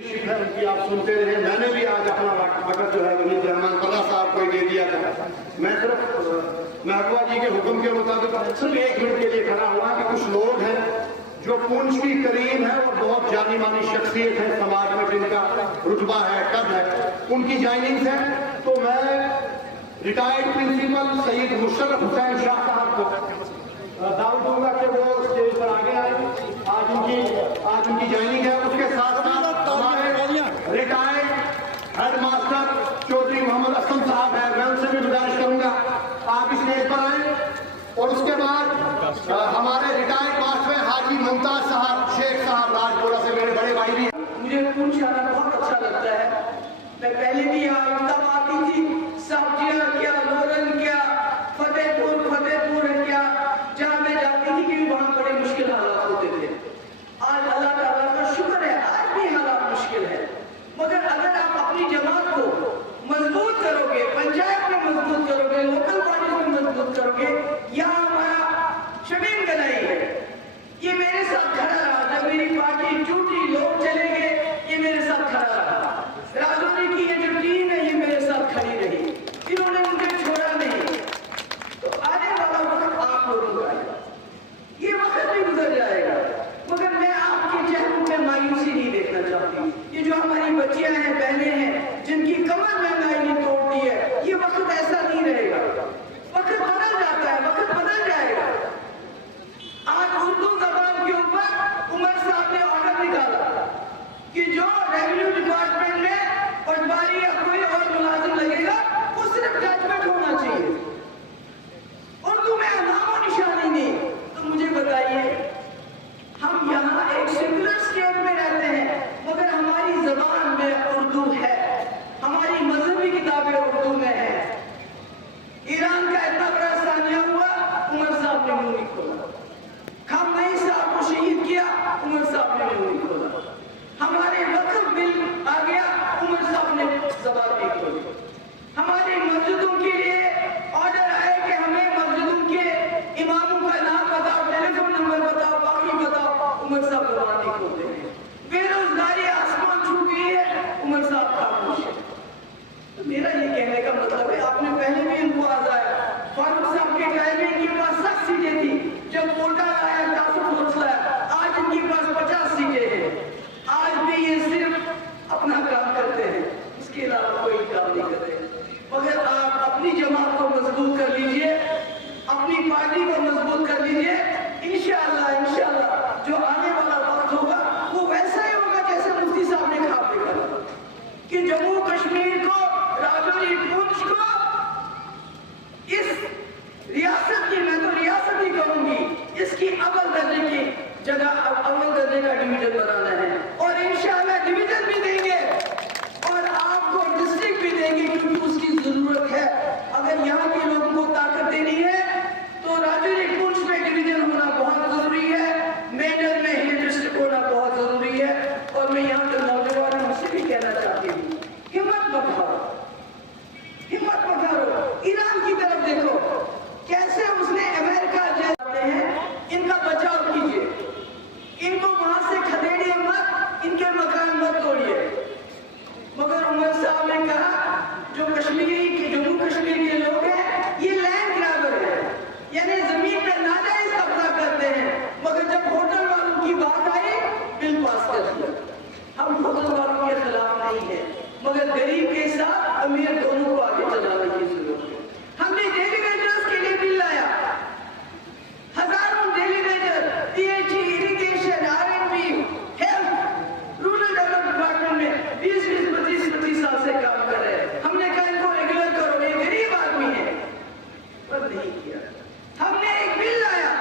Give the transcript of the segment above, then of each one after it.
है उनकी आप सुनते रहे। मैंने भी आज अपना वक्त जो है वलीद रहमान पल्ला साहब को ही दे दिया था। मैं सिर्फ महबूबा जी के हुक्म के मुताबिक सिर्फ 1 मिनट के लिए खड़ा हुआ कि कुछ लोग हैं जो पूंछ की करीम है और बहुत जानी मानी शख्सियत है समाज में, जिनका रुतबा है, कद है, उनकी ज्वाइनिंग्स है। तो मैं रिटायर्ड प्रिंसिपल सैयद मुशर्रफ हुसैन शाह साहब को दावत दूंगा कि वो स्टेज पर आगे आए। आज उनकी ज्वाइनिंग है। उसके साथ साथ हमारे retired head master Chaudhary Mohammad Aslam sahab है, मैं उनसे भी गुजारिश करूंगा आप इस स्टेज पर आए। और उसके बाद हमारे रिटायर्ड मास्टर हाजी मुमताज साहब शेख साहब राजपुरा से, मेरे बड़े भाई भी। मुझे पूंछ आना बहुत अच्छा लगता है। मैं पहले भी यहाँ तब आती थी, सब्जियाँ क्या, लोरन क्या, फतेहपुर है क्या, जहाँ मैं जाती थी कि वहाँ बड़े मुश्किल हालात होते थे। आज अल्लाह ताला का शुक्र है, आज भी हालात मुश्किल है, मगर अगर आप अपनी जमात को मजबूत करोगे, पंचायत में मजबूत करोगे, लोकल बॉडी में मजबूत करोगे, यहाँ हमारा शबीन गलाई है, ये मेरे साथ खड़ा रहा। जब मेरी पार्टी टूटी, लोग चले गए, ये मेरे साथ खड़ा रहा। राजौरी की ये जो टीम है, ये मेरे साथ खड़ी रही, इन्होंने मुझे छोड़ा नहीं। तो आने वाला वक्त आप लोगों का है, ये वक्त भी गुजर जाएगा, मगर मैं आपके चेहरों में मायूसी नहीं देखना चाहती। ये जो हमारी बच्चियां हैं, बहनें हैं, जिनकी कमर महंगाई ने तोड़ दी है, ये वक्त ऐसा नहीं रहेगा। वक्त बदल जाता है, वक्त बदल जाएगा। आज उर्दू जबान के ऊपर उमर साहब ने ऑर्डर निकाला कि जो रेवेन्यू डिपार्टमेंट में पटवारी या कोई और मुलाजिम लगेगा, वो सिर्फ जजमेंट होना चाहिए, उर्दू में नामो निशानी नहीं। तो मुझे बताइए, हम यहाँ एक सेक्युलर स्टेट में रहते हैं, मगर हमारी जबान में उर्दू है, हमारी मजहबी किताबें उर्दू में है। ईरान का इतना बड़ा सानिया हुआ, उमर साहब ने मुंह नहीं खोला। खामनेई साहब को शहीद किया, उमर साहब ने मुंह नहीं खोला। हमारे वक्फ बिल आ गया, उमर साहब ने जबान नहीं खोली। हमारी मस्जिदों के लिए ऑर्डर आए कि हमें मस्जिदों के इमामों का नाम बताओ, टेलीफोन नंबर बताओ, बाकी बताओ, उमर साहब जबान नहीं खोलते हैं। बेरोजगारी आसमान छू गई है, उमर साहब खामोश है। तो मेरा ये कहने का मतलब है, आपने पहले भी इनको आजाया, फारूक साहब के टाइम में इनके पास 7 सीटें थी, जब वोटा आया, टास्क फोर्स लाया, आज इनके पास 50 सीटें हैं। आज भी ये सिर्फ अपना काम करते हैं, इसके अलावा कोई काम नहीं करते। मगर आप अपनी जमात को मजबूत कर लीजिए, अपनी पार्टी को मजबूत कर लीजिए। इंशाअल्लाह जो आने वाला वक्त होगा वो वैसा ही होगा जैसे मुफ्ती साहब ने ख्वाब देखा था कि जम्मू कश्मीर को, राजौरी, पुंछ को, इस रियासत की, मैं तो रियासत ही कहूंगी, इसकी अव्वल दर्जे की जगह अव्वल दर्जे का डिवीजन बनाना है। और इंशाअल्लाह डिवीजन भी देंगे और आपको डिस्ट्रिक्ट भी देंगे, क्योंकि उसकी जरूरत है। अगर यहाँ के लोगों को ताकत देनी है तो राजौरी, पुंछ में डिवीजन होना बहुत जरूरी है, मेडल में हिल डिस्ट्रिक्ट होना बहुत जरूरी है। और मैं यहाँ के नौजवानों से भी कहना चाहती हूँ, हिम्मत मत हारो, हिम्मत मत हारो। ईरान की तरफ देखो, कैसे उसने अमेरिका जाते हैं, इनका बचाव कीजिए, इनको वहां से खदेड़िए मत, इनके मकान मत तोड़िए। मगर उमर साहब ने कहा, जो जम्मू कश्मीर के लोग हैं, ये लैंड ग्रैबर है, यानी जमीन पे नाजायज कब्जा करते हैं। मगर जब होटल वालों की बात आई, बिल पास कर दिया। हम होटल वालों के खिलाफ नहीं है, मगर गरीब के साथ अमीर दोनों को आगे चलाने की जरूरत है। हमने डेली वेजर्स के लिए बिल लाया, हजारों daily Vaser, PHE, irrigation, RNB, health, rural development department में 20-25 साल से काम कर रहे हैं। हमने कहा इनको रेगुलर करो, ये गरीब आदमी है, पर नहीं किया। हमने एक बिल लाया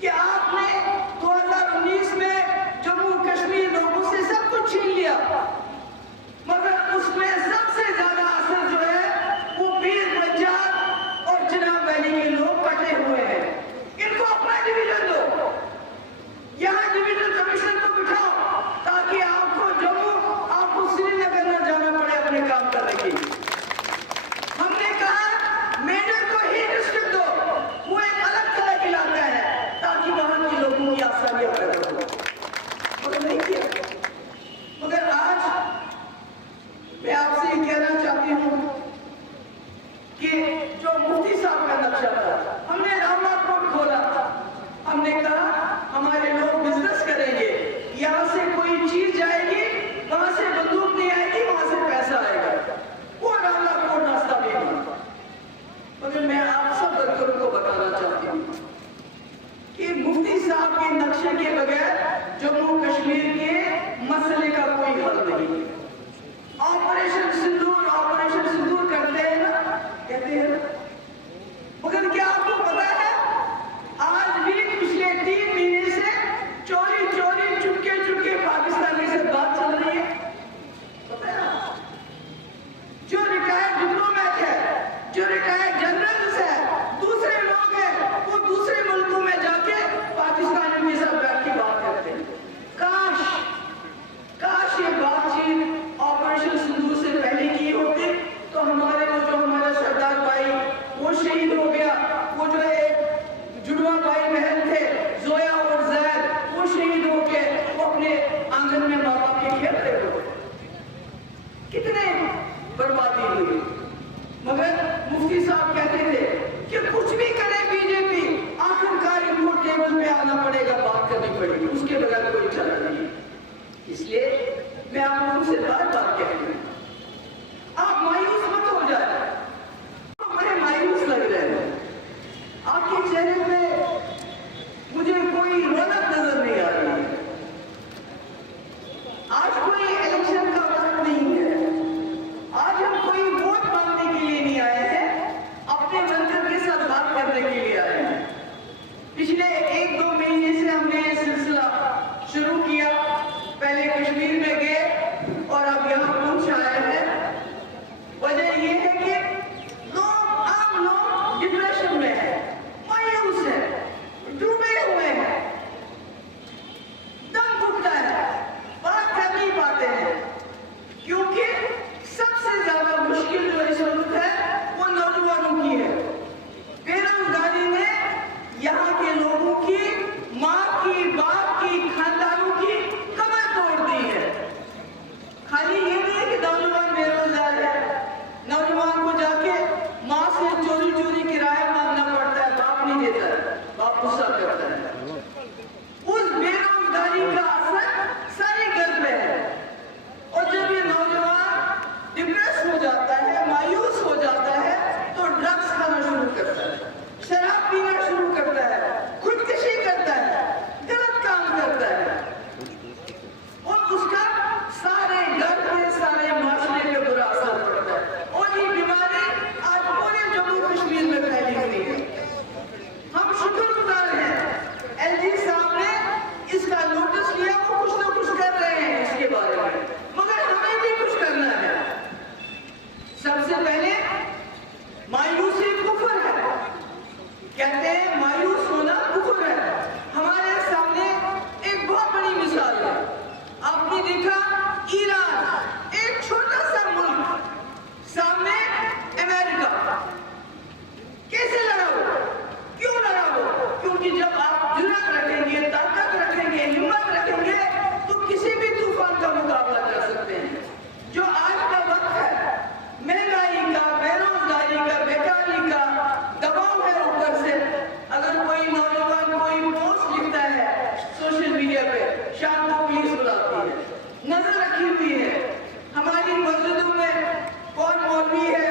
कि आपने 2019 में जम्मू कश्मीर लोगों से सब कुछ छीन लिया, मगर उसमें सबसे ज्यादा असर जो है वो पीर पंजाब और चिनाब वैली के लोग कटे हुए हैं। इनको अपना डिवीजन दो, यहाँ डिवीजन कमीशन को बिठाओ, ताकि आपको जम्मू इसलिए मैं आप लोगों से बार बार कहती हूँ, आप मायूस मत हो जाए। बड़े मायूस लग रहे हैं आपके चेहरे पे, मुझे कोई रौनक नजर नहीं आ रही है। आज कोई इलेक्शन का वक्त नहीं है, आज हम कोई वोट मांगने के लिए नहीं आए हैं, अपने मंत्र के साथ बात करने के लिए आए हैं। पिछले 1-2 महीने से हमने ये सिलसिला शुरू किया, पहले कश्मीर में गए और अब यहाँ पहुंच आए हैं। वजह ये है कि आम लोग डिप्रेशन में है, मायूस है, डूबे हुए हैं, दम घुटता है, बात कर नहीं पाते हैं, क्योंकि सबसे ज्यादा मुश्किल जो इस वक्त है वो नौजवानों की है। बेरोजगारी ने यहाँ के लोगों की, माँ की, बाप की, खानदानों की कमर तोड़ दी है। खाली ये नहीं है कि नौजवान बेरोजगार है, नौजवान को जाके माँ से चोरी चोरी किराया मांगना पड़ता है, बाप नहीं देता है, बाप गुस्सा करता है। उस बेरोजगारी का असर सारे घर पे है। और जब ये नौजवान डिप्रेस हो जाता है, मायूस हो जाता है, तो ड्रग्स खाना शुरू करता है, शराब पीना शुरू करता है, खुदकुशी करता है, गलत काम करता है, और उसका सारे घर पे, सारे माशरे पे बुरा असर पड़ता है। और ये बीमारी आज पूरे जम्मू कश्मीर में फैली हुई है। हम शुक्रगुजार हैं, एलजी साहब ने इसका नोटिस लिया, वो कुछ ना कुछ कर रहे हैं इसके बारे में, मगर हमें भी कुछ करना है। सबसे पहले मायूसी कुफ्र है, कहते हैं मायूस होना कुफ्र है। हमारे सामने एक बहुत बड़ी मिसाल है, आपने देखा ईरान, एक छोटा सा मुल्क, सामने अमेरिका, कैसे लड़ा वो, क्यों लड़ा वो? क्योंकि जब आप जुर्रत रखेंगे, ताकत रखेंगे, हिम्मत रखेंगे, तो किसी भी तूफान का मुकाबला कर सकते हैं। जो आज का वक्त है, महंगाई का, बेरोजगारी का, बेकारी का दबाव है ऊपर से, अगर कोई नौजवान कोई पोस्ट लिखता है सोशल मीडिया पे, शाम को पुलिस बुलाती है, नजर रखी हुई है। हमारी मस्जिदों में कौन मौलवी है,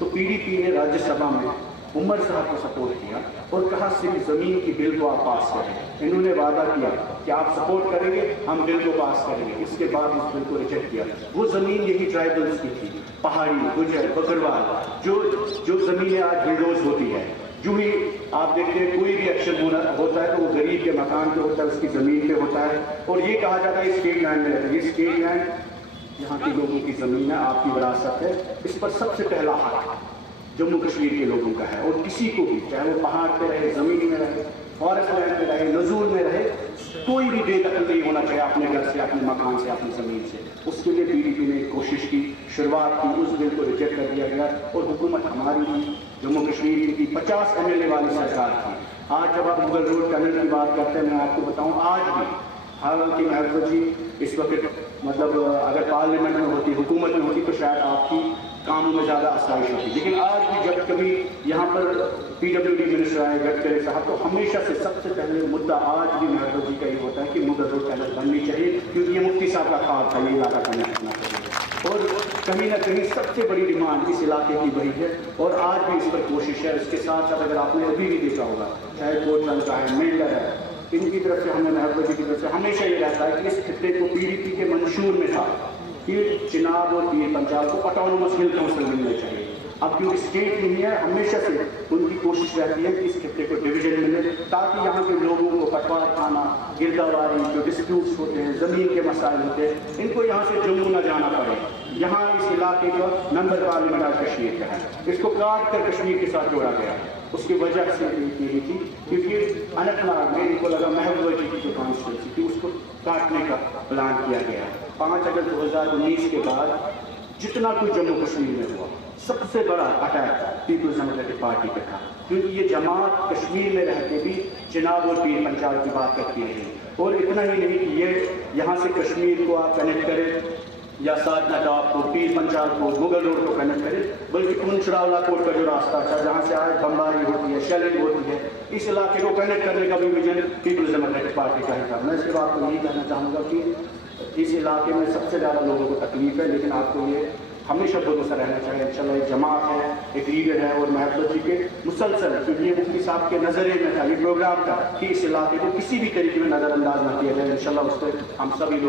तो पीडीपी ने राज्यसभा में उमर साहब को सपोर्ट किया और कहा सिर्फ ज़मीन की बिल को आप पास करें। इन्होंने वादा किया कि आप सपोर्ट करेंगे, हम बिल को पास करेंगे। इसके बाद उस बिल को रिजेक्ट किया। वो ज़मीन यही ट्राइबल्स की थी, पहाड़ी, गुजर, बकरवाल, जो ज़मीनें आज बिल्डोज होती है। जो ही आप देखते हैं कोई भी एक्शन होता है तो वो गरीब के मकान पे होता है, उसकी ज़मीन पे होता है। और ये कहा जाता है स्टेट लैंड में रहता है। ये स्टेट लैंड यहाँ के लोगों की ज़मीन है, आपकी विरासत है। इस पर सबसे पहला हक जम्मू कश्मीर के लोगों का है। और किसी को भी, चाहे वो पहाड़ पे रहे, ज़मीन में रहे, फॉरेस्ट लैंड में रहे, नजूल में रहे, कोई भी बेदखल नहीं होना चाहिए अपने घर से, अपने मकान से, अपनी ज़मीन से। उसके लिए पीडीपी ने कोशिश की, शुरुआत की, उस बिल को रिजेक्ट कर दिया गया। और हुकूमत हमारी थी, जम्मू कश्मीर की थी, 50 MLA वाली सरकार थी। आज जब आप मुगल रोड टनल की बात करते हैं, मैं आपको बताऊँ आज भी, हालांकि महबूबा जी इस वक्त मतलब अगर पार्लियामेंट में होती, हुकूमत में होती तो शायद आपकी कामों में ज़्यादा आसाइश होती। लेकिन आज भी जब कभी यहाँ पर PWD मिनिस्टर आए गडकरी साहब, तो हमेशा से सबसे पहले मुद्दा आज भी महबूबा जी का ये होता है कि मुगल रोड टनल बननी चाहिए, क्योंकि ये मुफ्ती साहब का ख्वाब था, ये इलाका कनेक्ट होना चाहिए। और कहीं ना कहीं सबसे बड़ी डिमांड इस इलाके की वही है और आज भी इस पर कोशिश है। इसके साथ साथ अगर आपने अभी भी देखा होगा, चाहे कोटरंग का है, मेंढर है, इनकी तरफ से हमें महबूबा जी की तरफ से हमेशा ये रहता है कि इस खित्ते को पीडीपी के मंशूर में था कि चिनाब और पीर पंजाब को ऑटोनोमस हिल काउंसिल मिलना चाहिए। अब क्योंकि स्टेट नहीं है, हमेशा से उनकी कोशिश रहती है कि इस खित्ते को डिवीजन मिले, ताकि यहाँ के लोगों को पटवार खाना, गिरदावारी, जो डिस्प्यूट्स होते हैं, ज़मीन के मसाइल होते हैं, इनको यहाँ से जम्मू न जाना पड़े। यहाँ इस इलाके का नंबर पार्लियामेंट आज कश्मीर का है, इसको काट कर कश्मीर के साथ जोड़ा गया। उसकी वजह से यही थी क्योंकि अनंतनाग में इनको लगा महबूबा जी की जो कॉन्स्टिट्यूंसी थी उसको काटने का प्लान किया गया। 5 अगस्त 2019 के बाद जितना कुछ जम्मू कश्मीर में हुआ, सबसे बड़ा अटैक पीपल्स डेमोक्रेटिक पार्टी का था, क्योंकि ये जमात कश्मीर में रह के भी चिनाब और पीर पंजाब की बात करती रही। और इतना ही नहीं कि ये यहाँ से कश्मीर को आप कनेक्ट करें या साधना टॉप को, पीर पंजाब को, मुगल रोड को कनेक्ट करें, बल्कि पुंछरावला कोट का जो रास्ता था जहाँ से आज बमबारी होती है, शेलिंग होती है, इस इलाके को कनेक्ट करने का भी विजन पीपल्स डेमोक्रेटिक पार्टी का ही था। मैं सिर्फ आपको यही कहना चाहूँगा कि इस इलाके में सबसे ज़्यादा लोगों को तकलीफ है, लेकिन आपको ये हमेशा भरोसा रहना चाहिए। इंशाल्लाह एक जमात है, एक लीडर है और महबूबा जी के मुसलसल, क्योंकि ये मुफ्ती साहब के नज़रे में था, ये प्रोग्राम था कि इस इलाके को किसी भी तरीके में नज़रअंदाज न किया जाए। इंशाल्लाह उस पर हम सभी लोग